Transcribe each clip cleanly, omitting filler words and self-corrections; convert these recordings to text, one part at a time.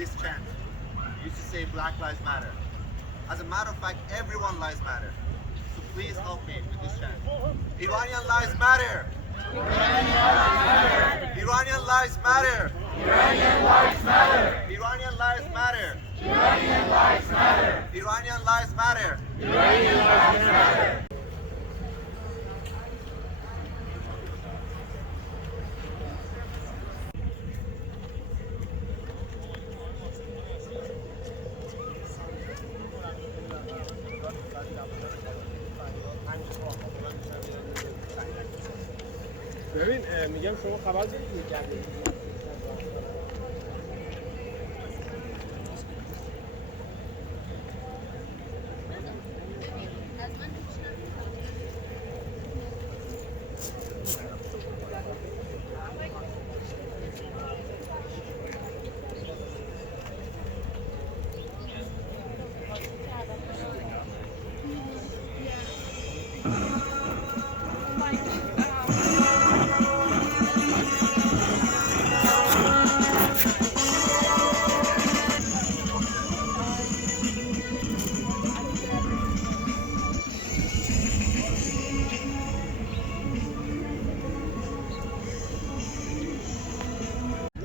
this chant. We used to say Black Lives Matter. As a matter of fact, everyone lives matter. So please help me with this chant. Iranian lives matter. Iranian lives matter. Iranian lives matter. Iranian lives matter. Iranian lives matter. Iranian lives matter. Iranian lives matter. ببین میگم شما خبر دارید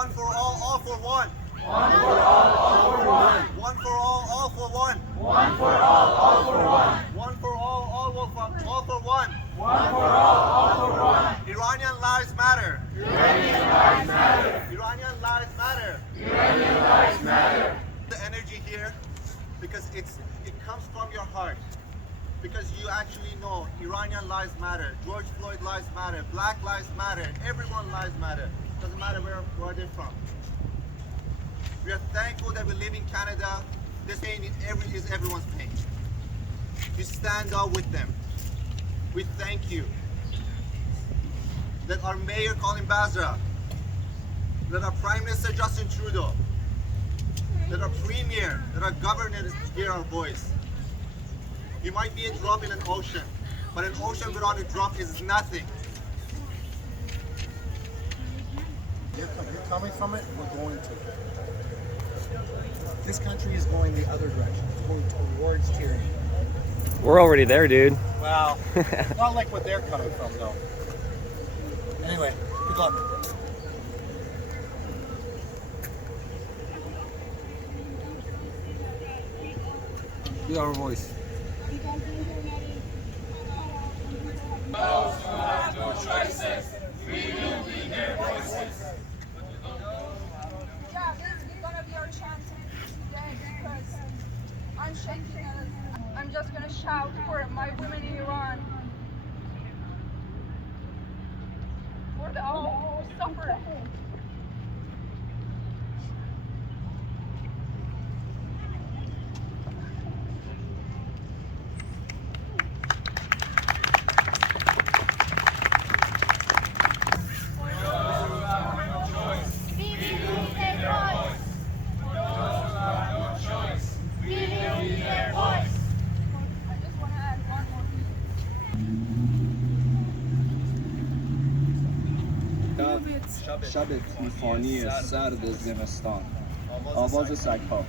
One for all for one. One for all for one. One for all for one. One for all for one. One for all for one. One for all for one. Iranian lives matter. Iranian lives matter. Iranian lives matter. Iranian lives matter. The energy here, because it comes from your heart. Because you actually know Iranian lives matter, George Floyd lives matter, Black lives matter, everyone lives matter. Doesn't matter where they're from. We are thankful that we live in Canada. This pain is everyone's pain. We stand up with them. We thank you that our Mayor Colin Basra, that our Prime Minister Justin Trudeau, that our Premier, that our Governor hear our voice. You might be a drop in an ocean, but an ocean without a drop is nothing. You're coming from it, we're going to. This country is going the other direction. It's going towards tyranny. We're already there, dude. Well, not like what they're coming from, though. Anyway, good luck. Use our voice. Those who have no choices, we will be their voices. Yeah, this is gonna be our chant today because I'm shaking and I'm just gonna shout for my women in Iran, for the all who suffer. شب طوفانی سرد زمستان آواز سگ‌ها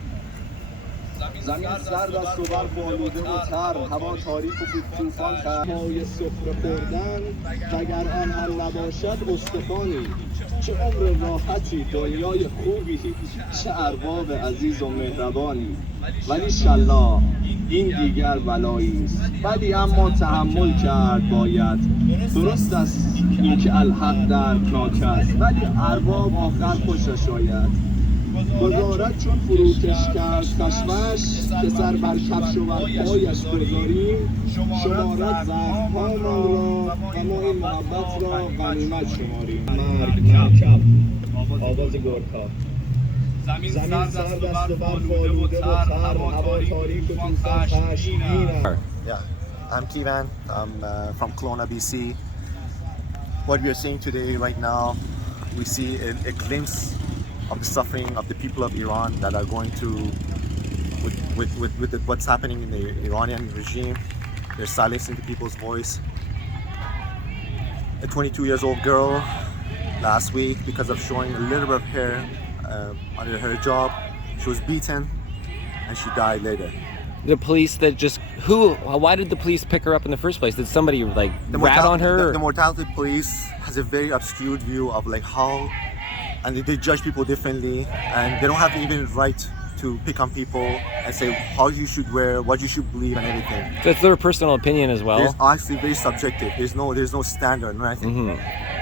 زمین سرد است و برف آلوده و تر هوا تاریک و طوفان پای سفره خوردن وگر آن هم نباشد استخوانی چه عمر راحتی دنیای خوبی چه ارباب عزیز و مهربانی ولی شلا این دیگر بلایی است ولی اما تحمل کرد باید درست است اینکه الحق دردناک است ولی ارباب آخر خوشش آید گذارد چون فروتش کرد خشمش که سر بر کفش و بر پایش گذاریم شمارد زخم‌هامان را و ما این محبت را غنیمت شماریم مرگ مرکب آواز گورکا زمین سرد است و برف آلوده و تر هوا تاریک و طوفان خشمگین است. Yeah, I'm Kivan. I'm from Kelowna, BC. What we are seeing today, right now, we see a glimpse of the suffering of the people of Iran that are going through with what's happening in the Iranian regime. They're silencing the people's voice. A 22-year-old girl last week, because of showing a little bit of hair under her hijab, She was beaten, and she died later. The police that just why did the police pick her up in the first place? Did somebody like rat on her? The mortality police has a very obscure view of like how, and they judge people differently, and they don't have even right to pick on people and say how you should wear, what you should believe, and everything. So it's their personal opinion as well. It's actually very subjective. There's no standard, nothing.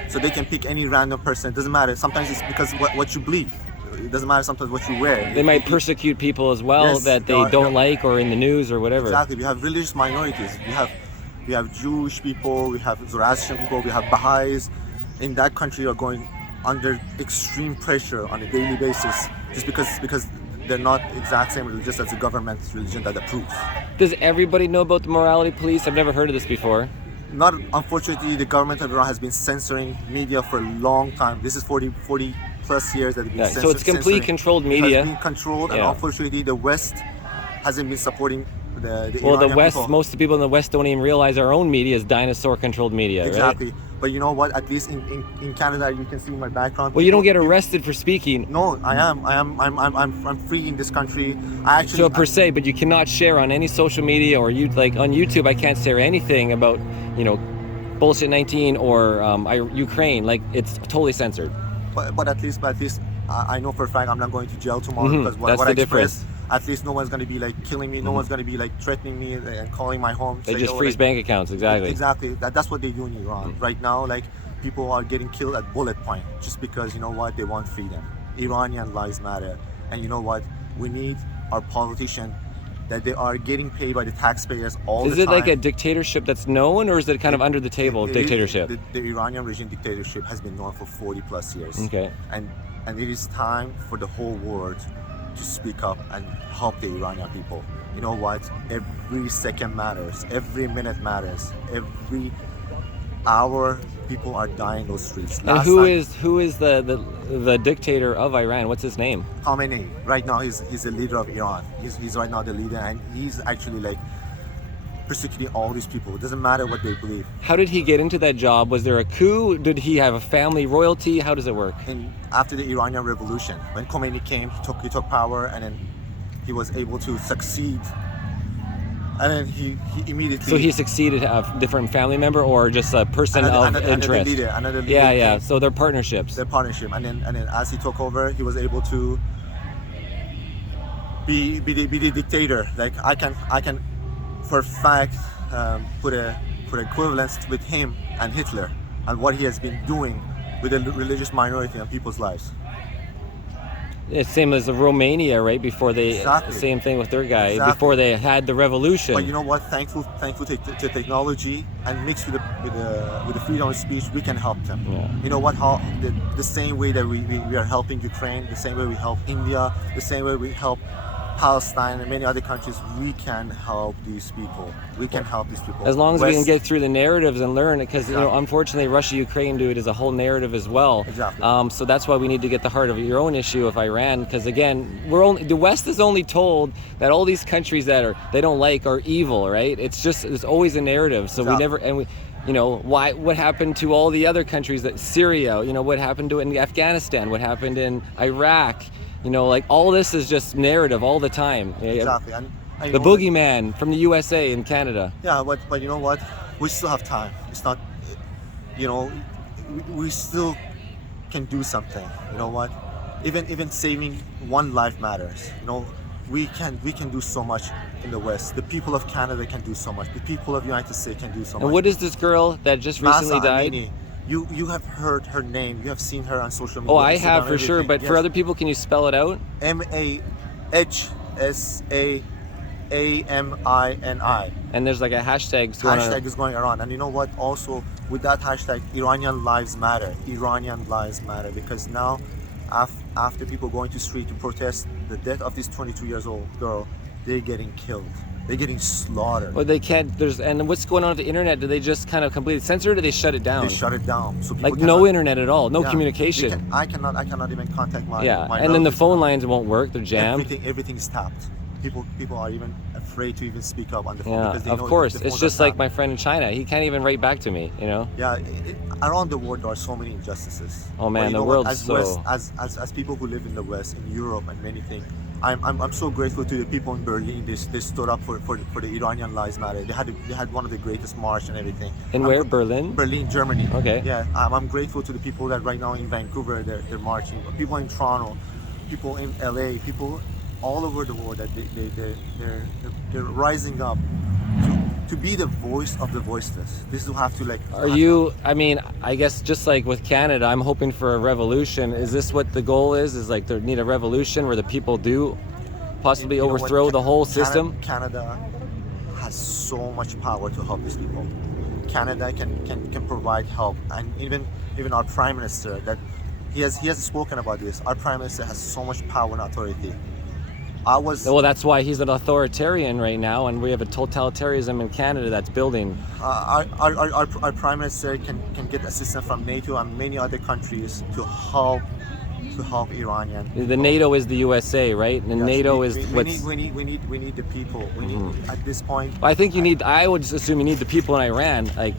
So they can pick any random person. It doesn't matter. Sometimes it's because what you believe. It doesn't matter sometimes what you wear. They might persecute people as well, Yes, that they don't like, or in the news or whatever. Exactly. We have religious minorities. We have Jewish people. We have Zoroastrian people. We have Baha'is. In that country, are going under extreme pressure on a daily basis, just because they're not exact same religious as the government religion that approves. Does everybody know about the morality police? I've never heard of this before. Not unfortunately, the government of Iran has been censoring media for a long time. This is 40 plus years that they've been So it's complete controlled media. It has been controlled, and unfortunately, the West hasn't been supporting the Well, Iranian the West, people. most of the people in the West don't even realize our own media is dinosaur-controlled media, Exactly. right? But you know what? At least in Canada, you can see my background. Well, you don't get arrested for speaking. No, I'm free in this country. I actually. So per se, but you cannot share on any social media or on YouTube. I can't share anything about, bullshit 19 or Ukraine. Like, it's totally censored. But at least I know for a fact I'm not going to jail tomorrow because That's what I the express. difference. At least no one's going to be like killing me. No one's going to be like threatening me and calling my home. They just freeze bank accounts. Exactly. Exactly. That's what they do in Iran right now. Like, people are getting killed at bullet point just because they want freedom. Iranian lives matter, and you know what? We need our politicians that they are getting paid by the taxpayers all the time. Is it like a dictatorship that's known, or is it kind of under the table dictatorship? The Iranian regime dictatorship has been known for 40 plus years. Okay. And it is time for the whole world to speak up and help the Iranian people. You know what? Every second matters. Every minute matters. Every hour, people are dying in those streets. And who is the dictator of Iran? What's his name? Khamenei. Right now, he's the leader of Iran. He's right now the leader, and he's actually like persecuting all these people. It doesn't matter what they believe. How did he get into that job? Was there a coup? Did he have a family royalty? How does it work? And after the Iranian Revolution, when Khomeini came, he took power, and then he was able to succeed. And then he immediately. So he succeeded a different family member, or just a person of interest? Another leader. Yeah. So they're partnerships. Their partnership, and then as he took over, he was able to be the dictator. Like, I can for a fact put equivalence with him and Hitler and what he has been doing with the religious minority and people's lives. It's same as Romania, right? Before they, same thing with their guy. Exactly. Before they had the revolution. But you know what? Thankful to technology and mixed with the freedom of speech, we can help them. Yeah. You know what? How the same way that we are helping Ukraine, the same way we help India, the same way we help Palestine and many other countries, we can help these people. We can help these people. As long as we can get through the narratives and learn it, because unfortunately, Russia-Ukraine, dude, is a whole narrative as well. Exactly. So that's why we need to get the heart of your own issue of Iran, because again, the West is only told that all these countries that they don't like are evil, right? It's always a narrative. So what happened to all the other countries, that Syria, what happened to it in Afghanistan, what happened in Iraq. All this is just narrative all the time. Exactly. And the boogeyman from the USA and Canada. Yeah, but you know what? We still have time. It's not, we still can do something. You know what? Even saving one life matters. We can do so much in the West. The people of Canada can do so much. The people of the United States can do so much. And what is this girl that just recently died? Amini. You have heard her name. You have seen her on social media. Oh, I have for sure. But for other people, can you spell it out? Mahsaamini. And there's like a hashtag. Hashtag is going around. And you know what? Also, with that hashtag, Iranian lives matter. Iranian lives matter, because now, after people going to street to protest the death of this 22 years old girl, they're getting killed. They're getting slaughtered. Well, they can't. And what's going on with the internet? Do they just kind of completely censor it, or they shut it down? They shut it down. So like no internet at all, no communication. I cannot even contact my and my then the relatives phone now. lines won't work. They're jammed. Everything is tapped. People are even afraid to even speak up on the phone Yeah, because they of know course. the It's phones just are like tapped. my friend in China. He can't even write back to me, you know? Yeah, around the world there are so many injustices. Oh, man, But you the know what, world's as so- West, as people who live in the West, in Europe and many things, I'm so grateful to the people in Berlin. They stood up for the Iranian lives matter. They had one of the greatest march and everything. In where? Berlin? Berlin, Germany. Okay. Yeah, I'm grateful to the people that right now in Vancouver they're marching. People in Toronto, people in LA, people all over the world that they're rising up to be the voice of the voiceless. This will have to like. Are you, I mean, I guess just like with Canada, I'm hoping for a revolution. Is this what the goal is? Is like they need a revolution where the people do possibly You know what? overthrow the whole system? Canada has so much power to help these people. Canada can provide help, and even our prime minister that he has spoken about this. Our prime minister has so much power and authority. Well, that's why he's an authoritarian right now, and we have a totalitarianism in Canada that's building. Our prime minister can get assistance from NATO and many other countries to help Iranian. The NATO is the USA, right? And Yes, NATO we is need the people. We need at this point. I think you need. I would assume you need the people in Iran. Like,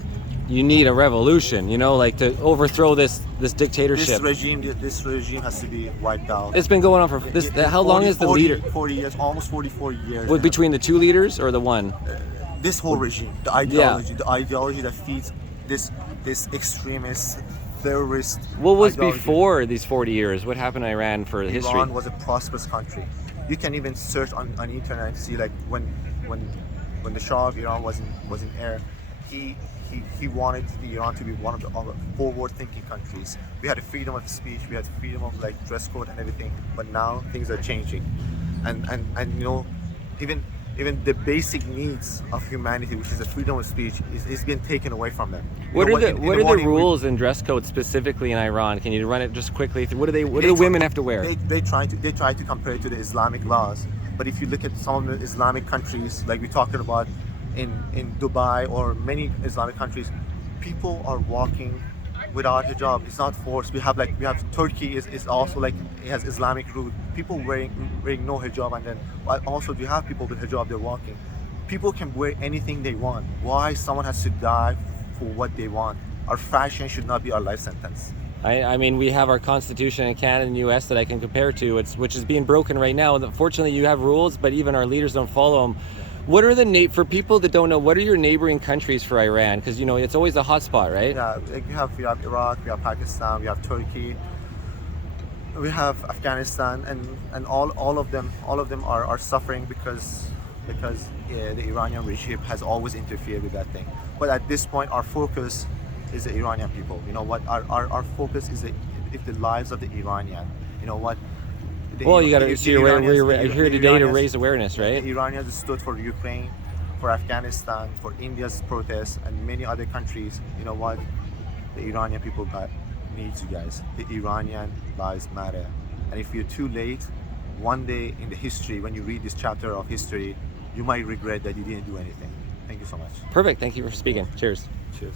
you need a revolution. You know, like to overthrow this dictatorship. This regime has to be wiped out. It's been going on for this. How long is the leader? 40 years, almost 44 years. With between the two leaders or the one? This whole regime, the ideology that feeds this extremist terrorist. What was ideology. before these 40 years? What happened in Iran for the history? Iran was a prosperous country. You can even search on internet to see like when the Shah of Iran was in air, he wanted Iran to be one of the forward-thinking countries. We had a freedom of speech, we had freedom of like dress code and everything, but now things are changing, and you know, even the basic needs of humanity, which is the freedom of speech, is being taken away from them. What are the rules and dress code specifically in Iran? Can you run it just quickly? What do the women have to wear? They try to compare it to the Islamic laws, but if you look at some of the Islamic countries, like we're talking about in Dubai or many Islamic countries, people are walking without hijab. It's not forced. We have Turkey is also like it has Islamic root. People wearing no hijab, and then also you have people with hijab. They're walking. People can wear anything they want. Why someone has to die for what they want? Our fashion should not be our life sentence. I mean, we have our constitution in Canada and US that I can compare to, which is being broken right now. Unfortunately, you have rules, but even our leaders don't follow them. What are for people that don't know, what are your neighboring countries for Iran? Because, you know, it's always a hot spot, right? Yeah, like we have Iraq, we have Pakistan, we have Turkey, we have Afghanistan, and all of them are suffering because the Iranian regime has always interfered with that thing. But at this point, our focus is the Iranian people. You know what? Our focus is the lives of the Iranian. You know what? Well, you got to. So you're here today to raise awareness, right? The Iranians stood for Ukraine, for Afghanistan, for India's protests, and many other countries. You know what? The Iranian people needs you guys. The Iranian lives matter. And if you're too late, one day in the history, when you read this chapter of history, you might regret that you didn't do anything. Thank you so much. Perfect. Thank you for speaking. Cheers. Cheers.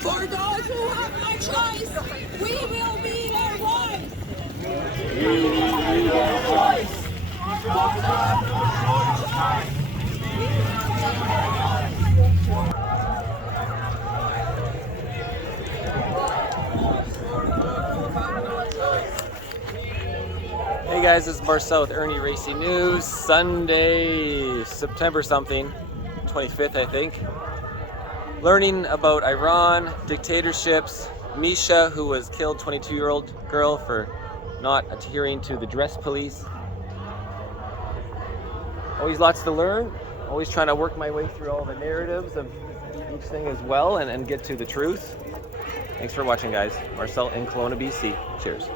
For those who have no choice, we will be their voice. We will be their voice. For those who have no choice, we will be their voice. Hey guys, this is Marcel with Ernie Racy News. Sunday, September something, 25th I think. Learning about Iran, dictatorships, Misha, who was killed, 22-year-old girl, for not adhering to the dress police. Always lots to learn. Always trying to work my way through all the narratives of each thing as well and get to the truth. Thanks for watching, guys. Marcel in Kelowna, BC. Cheers.